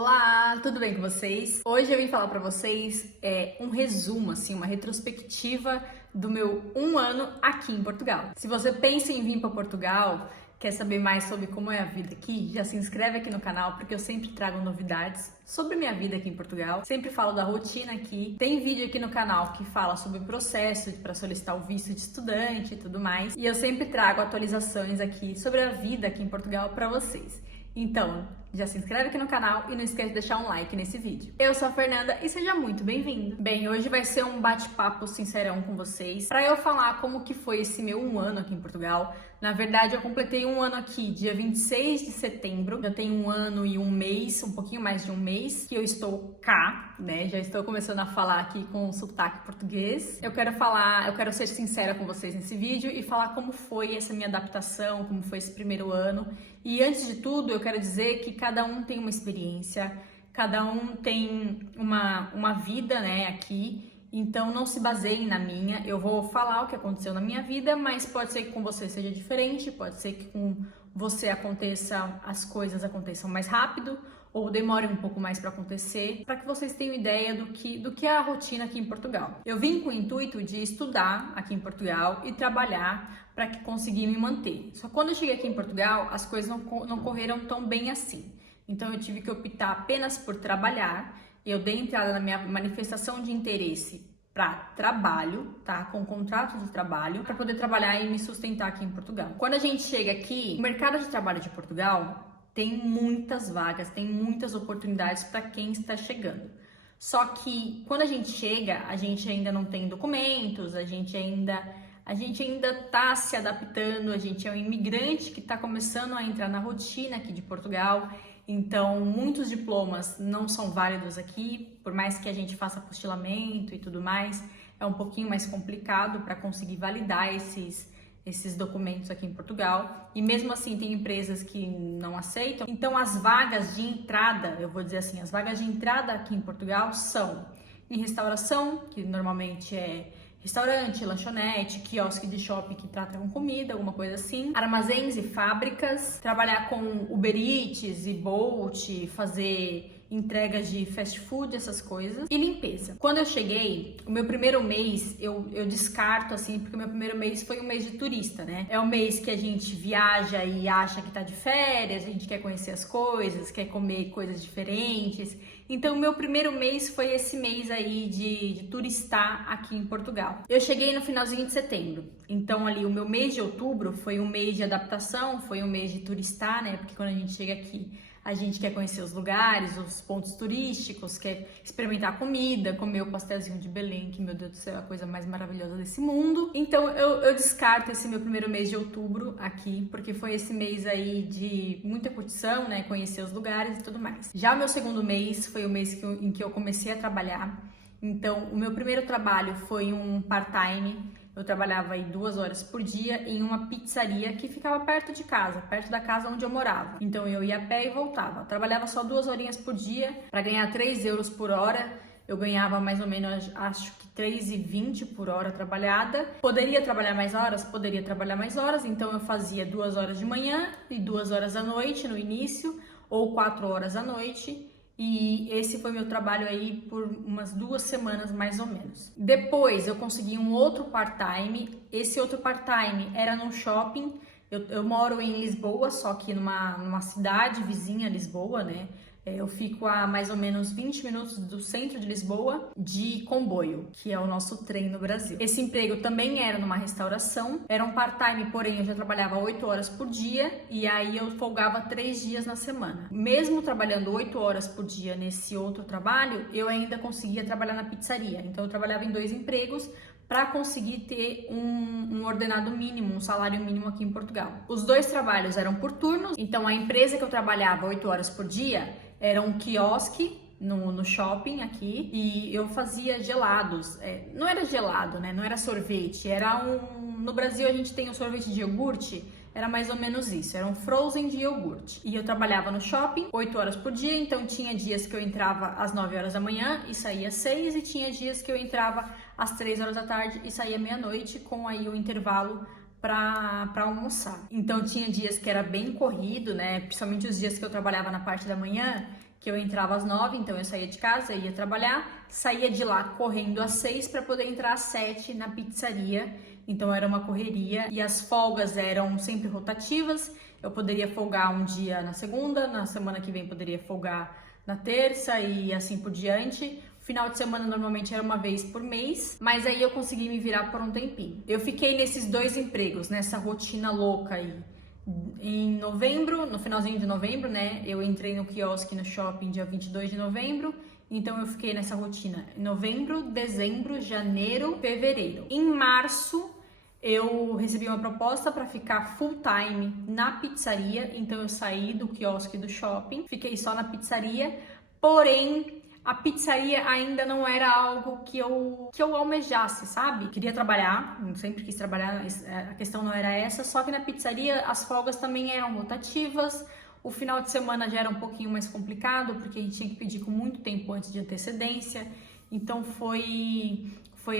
Olá, tudo bem com vocês? Hoje eu vim falar pra vocês um resumo, assim, uma retrospectiva do meu 1 ano aqui em Portugal. Se você pensa em vir para Portugal, quer saber mais sobre como é a vida aqui, já se inscreve aqui no canal, porque eu sempre trago novidades sobre minha vida aqui em Portugal. Sempre falo da rotina aqui. Tem vídeo aqui no canal que fala sobre o processo para solicitar o visto de estudante e tudo mais. E eu sempre trago atualizações aqui sobre a vida aqui em Portugal para vocês. Então, já se inscreve aqui no canal e não esquece de deixar um like nesse vídeo. Eu sou a Fernanda e seja muito bem-vindo. Bem, hoje vai ser um bate-papo sincerão com vocês para eu falar como que foi esse meu 1 ano aqui em Portugal. Na verdade, eu completei 1 ano aqui, dia 26 de setembro. Já tem 1 ano e 1 mês, um pouquinho mais de 1 mês, que eu estou cá, né? Já estou começando a falar aqui com sotaque português. Eu quero ser sincera com vocês nesse vídeo e falar como foi essa minha adaptação, como foi esse primeiro ano. E antes de tudo, eu quero dizer que cada um tem uma experiência, cada um tem uma vida, né, aqui. Então não se baseiem na minha, eu vou falar o que aconteceu na minha vida, mas pode ser que com você seja diferente, pode ser que com você as coisas aconteçam mais rápido ou demore um pouco mais para acontecer, para que vocês tenham ideia do que é a rotina aqui em Portugal. Eu vim com o intuito de estudar aqui em Portugal e trabalhar para que conseguir me manter. Só que quando eu cheguei aqui em Portugal, as coisas não correram tão bem assim. Então eu tive que optar apenas por trabalhar. Eu dei entrada na minha manifestação de interesse para trabalho, tá? Com contrato de trabalho, para poder trabalhar e me sustentar aqui em Portugal. Quando a gente chega aqui, o mercado de trabalho de Portugal tem muitas vagas, tem muitas oportunidades para quem está chegando. Só que quando a gente chega, a gente ainda não tem documentos, a gente ainda está se adaptando, a gente é um imigrante que está começando a entrar na rotina aqui de Portugal. Então, muitos diplomas não são válidos aqui, por mais que a gente faça apostilamento e tudo mais, é um pouquinho mais complicado para conseguir validar esses documentos aqui em Portugal. E mesmo assim, tem empresas que não aceitam. Então, as vagas de entrada, eu vou dizer assim, as vagas de entrada aqui em Portugal são em restauração, que normalmente é restaurante, lanchonete, quiosque de shopping que trata com comida, alguma coisa assim. Armazéns e fábricas, trabalhar com Uber Eats e Bolt, fazer entregas de fast food, essas coisas. E limpeza. Quando eu cheguei, o meu primeiro mês, eu descarto assim, porque o meu primeiro mês foi um mês de turista, né? É um mês que a gente viaja e acha que tá de férias, a gente quer conhecer as coisas, quer comer coisas diferentes. Então, o meu primeiro mês foi esse mês aí de turistar aqui em Portugal. Eu cheguei no finalzinho de setembro. Então, ali, o meu mês de outubro foi um mês de adaptação, foi um mês de turistar, né? Porque quando a gente chega aqui, a gente quer conhecer os lugares, os pontos turísticos, quer experimentar a comida, comer o pastelzinho de Belém, que, meu Deus do céu, é a coisa mais maravilhosa desse mundo. Então, eu descarto esse meu primeiro mês de outubro aqui, porque foi esse mês aí de muita curtição, né? Conhecer os lugares e tudo mais. Já o meu segundo mês foi o mês em que eu comecei a trabalhar. Então, o meu primeiro trabalho foi um part-time. Eu trabalhava aí 2 horas por dia em uma pizzaria que ficava perto de casa, perto da casa onde eu morava. Então eu ia a pé e voltava. Eu trabalhava só 2 horinhas por dia para ganhar 3 euros por hora. Eu ganhava mais ou menos, acho que 3,20 por hora trabalhada. Poderia trabalhar mais horas? Poderia trabalhar mais horas. Então eu fazia 2 horas de manhã e 2 horas à noite no início, ou 4 horas à noite. E esse foi meu trabalho aí por umas 2 semanas mais ou menos. Depois eu consegui um outro part-time. Esse outro part-time era num shopping. Eu moro em Lisboa, só que numa cidade vizinha a Lisboa, né? Eu fico a mais ou menos 20 minutos do centro de Lisboa de comboio, que é o nosso trem no Brasil. Esse emprego também era numa restauração, era um part-time, porém eu já trabalhava 8 horas por dia e aí eu folgava 3 dias na semana. Mesmo trabalhando 8 horas por dia nesse outro trabalho, eu ainda conseguia trabalhar na pizzaria. Então eu trabalhava em 2 empregos para conseguir ter um ordenado mínimo, um salário mínimo aqui em Portugal. Os 2 trabalhos eram por turnos, então a empresa que eu trabalhava 8 horas por dia era um quiosque no shopping aqui e eu fazia gelados. Não era gelado, né? Não era sorvete, no Brasil a gente tem o sorvete de iogurte, era mais ou menos isso, era um frozen de iogurte. E eu trabalhava no shopping 8 horas por dia, então tinha dias que eu entrava às 9 horas da manhã e saía às 6, e tinha dias que eu entrava às 3 horas da tarde e saía meia-noite, com aí o intervalo para almoçar. Então tinha dias que era bem corrido, né? Principalmente os dias que eu trabalhava na parte da manhã, que eu entrava às 9, então eu saía de casa, ia trabalhar, saía de lá correndo às 6 para poder entrar às 7 na pizzaria. Então era uma correria e as folgas eram sempre rotativas. Eu poderia folgar um dia na segunda, na semana que vem poderia folgar na terça e assim por diante. O final de semana normalmente era uma vez por mês, mas aí eu consegui me virar por um tempinho. Eu fiquei nesses 2 empregos, nessa rotina louca aí. Em novembro, no finalzinho de novembro, né, eu entrei no quiosque no shopping dia 22 de novembro, então eu fiquei nessa rotina em novembro, dezembro, janeiro, fevereiro. Em março, eu recebi uma proposta para ficar full time na pizzaria, então eu saí do quiosque do shopping, fiquei só na pizzaria, porém a pizzaria ainda não era algo que eu almejasse, sabe? Queria trabalhar, sempre quis trabalhar, a questão não era essa, só que na pizzaria as folgas também eram rotativas, o final de semana já era um pouquinho mais complicado, porque a gente tinha que pedir com muito tempo antes de antecedência, então foi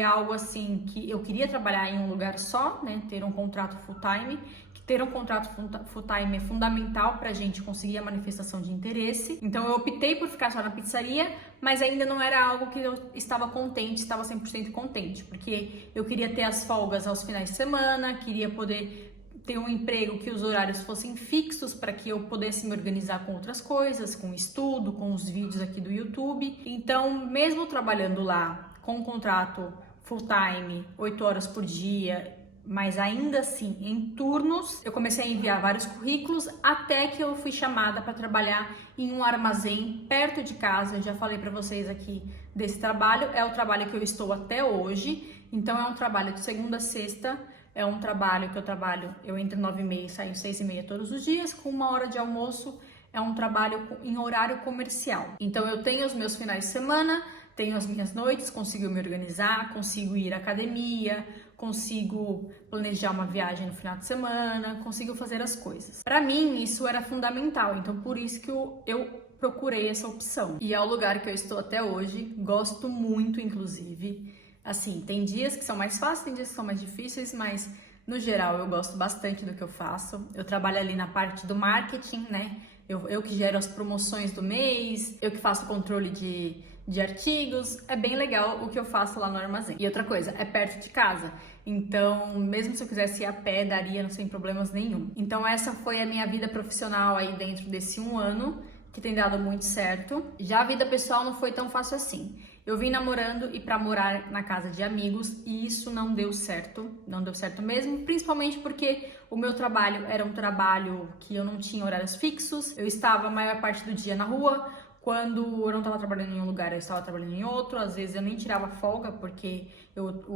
algo assim que eu queria trabalhar em um lugar só, né? Ter um contrato full time. Ter um contrato full time é fundamental para a gente conseguir a manifestação de interesse. Então eu optei por ficar só na pizzaria, mas ainda não era algo que eu estava contente, estava 100% contente, porque eu queria ter as folgas aos finais de semana, queria poder ter um emprego que os horários fossem fixos para que eu pudesse me organizar com outras coisas, com estudo, com os vídeos aqui do YouTube. Então, mesmo trabalhando lá com um contrato full time, 8 horas por dia, mas ainda assim em turnos, eu comecei a enviar vários currículos até que eu fui chamada para trabalhar em um armazém perto de casa. Eu já falei para vocês aqui desse trabalho, é o trabalho que eu estou até hoje. Então é um trabalho de segunda a sexta, é um trabalho que eu entro 9h30 e saio 6h30 todos os dias, com 1 hora de almoço. É um trabalho em horário comercial. Então eu tenho os meus finais de semana, tenho as minhas noites, consigo me organizar, consigo ir à academia, consigo planejar uma viagem no final de semana, consigo fazer as coisas. Para mim, isso era fundamental, então por isso que eu procurei essa opção. E é o lugar que eu estou até hoje, gosto muito, inclusive. Assim, tem dias que são mais fáceis, tem dias que são mais difíceis, mas no geral eu gosto bastante do que eu faço. Eu trabalho ali na parte do marketing, né? Eu que gero as promoções do mês, eu que faço o controle de artigos, é bem legal o que eu faço lá no armazém. E outra coisa, é perto de casa, então mesmo se eu quisesse ir a pé, daria sem problemas nenhum. Então essa foi a minha vida profissional aí dentro desse 1 ano, que tem dado muito certo. Já a vida pessoal não foi tão fácil assim. Eu vim namorando e para morar na casa de amigos e isso não deu certo mesmo, principalmente porque o meu trabalho era um trabalho que eu não tinha horários fixos, eu estava a maior parte do dia na rua. Quando eu não estava trabalhando em um lugar, eu estava trabalhando em outro. Às vezes eu nem tirava folga, porque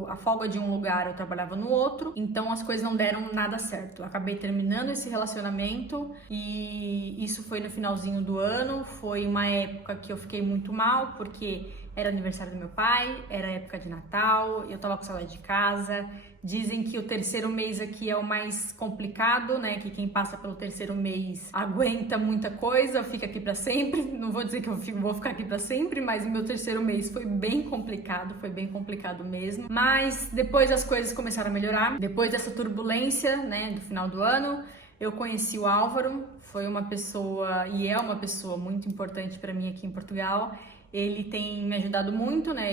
a folga de um lugar eu trabalhava no outro. Então as coisas não deram nada certo. Eu acabei terminando esse relacionamento e isso foi no finalzinho do ano. Foi uma época que eu fiquei muito mal, porque era aniversário do meu pai, era época de Natal, eu tava com saudade de casa. Dizem que o terceiro mês aqui é o mais complicado, né? Que quem passa pelo terceiro mês aguenta muita coisa, fica aqui pra sempre. Não vou dizer que eu vou ficar aqui pra sempre, mas o meu terceiro mês foi bem complicado mesmo. Mas depois as coisas começaram a melhorar. Depois dessa turbulência, né, do final do ano, eu conheci o Álvaro. Foi uma pessoa, e é uma pessoa muito importante pra mim aqui em Portugal. Ele tem me ajudado muito, né?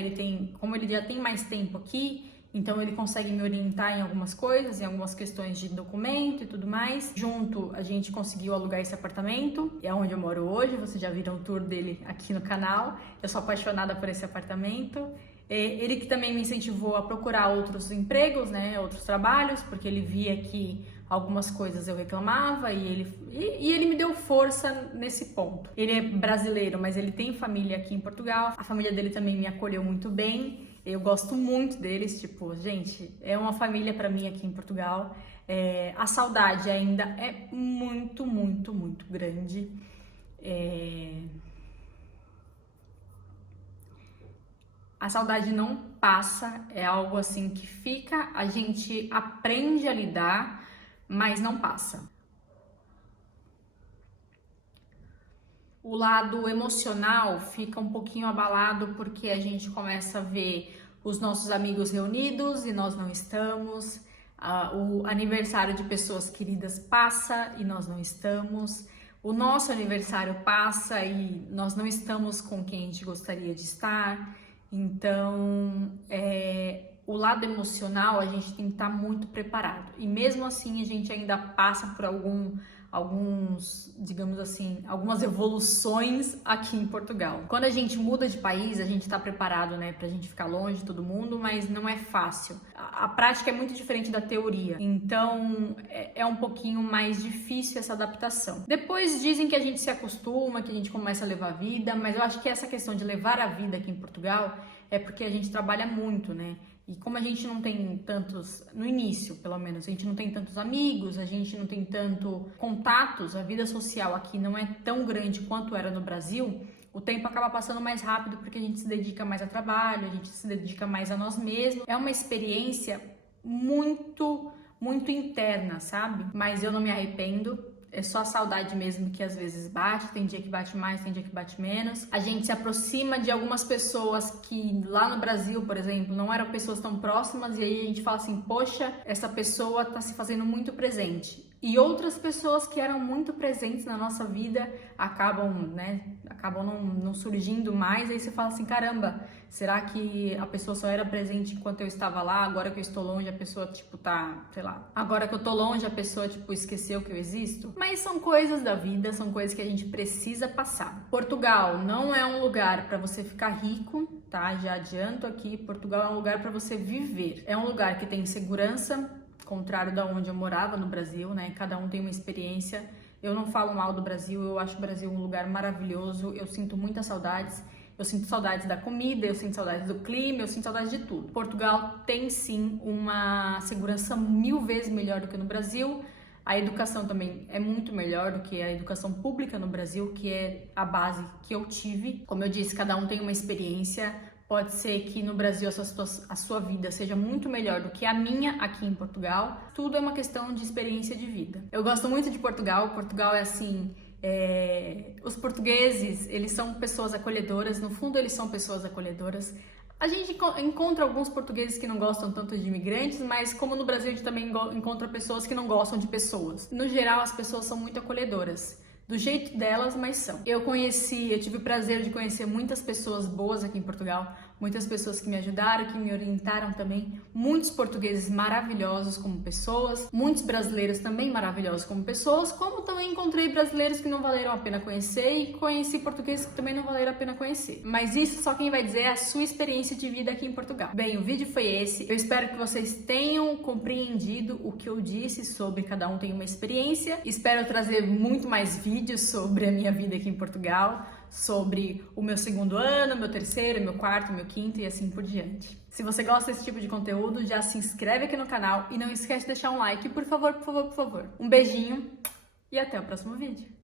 Como ele já tem mais tempo aqui, então ele consegue me orientar em algumas coisas, em algumas questões de documento e tudo mais. Junto, a gente conseguiu alugar esse apartamento, é onde eu moro hoje. Vocês já viram o tour dele aqui no canal. Eu sou apaixonada por esse apartamento. Ele que também me incentivou a procurar outros empregos, né? Outros trabalhos, porque ele via que algumas coisas eu reclamava e ele me deu força nesse ponto. Ele é brasileiro, mas ele tem família aqui em Portugal. A família dele também me acolheu muito bem. Eu gosto muito deles, tipo, gente, é uma família pra mim aqui em Portugal. A saudade ainda é muito grande. A saudade não passa, é algo assim que fica, a gente aprende a lidar, mas não passa. O lado emocional fica um pouquinho abalado porque a gente começa a ver os nossos amigos reunidos e nós não estamos. O aniversário de pessoas queridas passa e nós não estamos. o nosso aniversário passa e nós não estamos com quem a gente gostaria de estar. Então, o lado emocional a gente tem que estar muito preparado. E mesmo assim a gente ainda passa por alguns, digamos assim, algumas evoluções aqui em Portugal. Quando a gente muda de país, a gente está preparado, né, pra gente ficar longe de todo mundo, mas não é fácil. A prática é muito diferente da teoria, então é um pouquinho mais difícil essa adaptação. Depois dizem que a gente se acostuma, que a gente começa a levar a vida, mas eu acho que essa questão de levar a vida aqui em Portugal é porque a gente trabalha muito, né? E como a gente não tem tantos, no início pelo menos, a gente não tem tantos amigos, a gente não tem tanto contatos, a vida social aqui não é tão grande quanto era no Brasil, o tempo acaba passando mais rápido porque a gente se dedica mais a trabalho, a gente se dedica mais a nós mesmos. É uma experiência muito interna, sabe? Mas eu não me arrependo. É só a saudade mesmo que às vezes bate, tem dia que bate mais, tem dia que bate menos. A gente se aproxima de algumas pessoas que lá no Brasil, por exemplo, não eram pessoas tão próximas e aí a gente fala assim, poxa, essa pessoa tá se fazendo muito presente. E outras pessoas que eram muito presentes na nossa vida acabam não surgindo mais, aí você fala assim, caramba, será que a pessoa só era presente enquanto eu estava lá, agora que eu estou longe a pessoa, tipo, tá, sei lá, agora que eu tô longe a pessoa, tipo, esqueceu que eu existo? Mas são coisas da vida, são coisas que a gente precisa passar. Portugal não é um lugar para você ficar rico, tá? Já adianto aqui, Portugal é um lugar para você viver. É um lugar que tem segurança, contrário da onde eu morava no Brasil, né? Cada um tem uma experiência. Eu não falo mal do Brasil, eu acho o Brasil um lugar maravilhoso, eu sinto muitas saudades. Eu sinto saudades da comida, eu sinto saudades do clima, eu sinto saudades de tudo. Portugal tem sim uma segurança 1000 vezes melhor do que no Brasil. A educação também é muito melhor do que a educação pública no Brasil, que é a base que eu tive. Como eu disse, cada um tem uma experiência. Pode ser que no Brasil a sua vida seja muito melhor do que a minha aqui em Portugal. Tudo é uma questão de experiência de vida. Eu gosto muito de Portugal. Portugal é assim... Os portugueses, eles são pessoas acolhedoras. No fundo, eles são pessoas acolhedoras. A gente encontra alguns portugueses que não gostam tanto de imigrantes, mas como no Brasil a gente também encontra pessoas que não gostam de pessoas. No geral, as pessoas são muito acolhedoras. Do jeito delas, mas são. Eu tive o prazer de conhecer muitas pessoas boas aqui em Portugal, muitas pessoas que me ajudaram, que me orientaram também, muitos portugueses maravilhosos como pessoas, muitos brasileiros também maravilhosos como pessoas, como também encontrei brasileiros que não valeram a pena conhecer e conheci portugueses que também não valeram a pena conhecer. Mas isso só quem vai dizer é a sua experiência de vida aqui em Portugal. Bem, o vídeo foi esse. Eu espero que vocês tenham compreendido o que eu disse sobre cada um tem uma experiência. Espero trazer muito mais vídeos sobre a minha vida aqui em Portugal, sobre o meu segundo ano, meu terceiro, meu quarto, meu quinto e assim por diante. Se você gosta desse tipo de conteúdo, já se inscreve aqui no canal e não esquece de deixar um like, por favor, por favor, por favor. Um beijinho e até o próximo vídeo.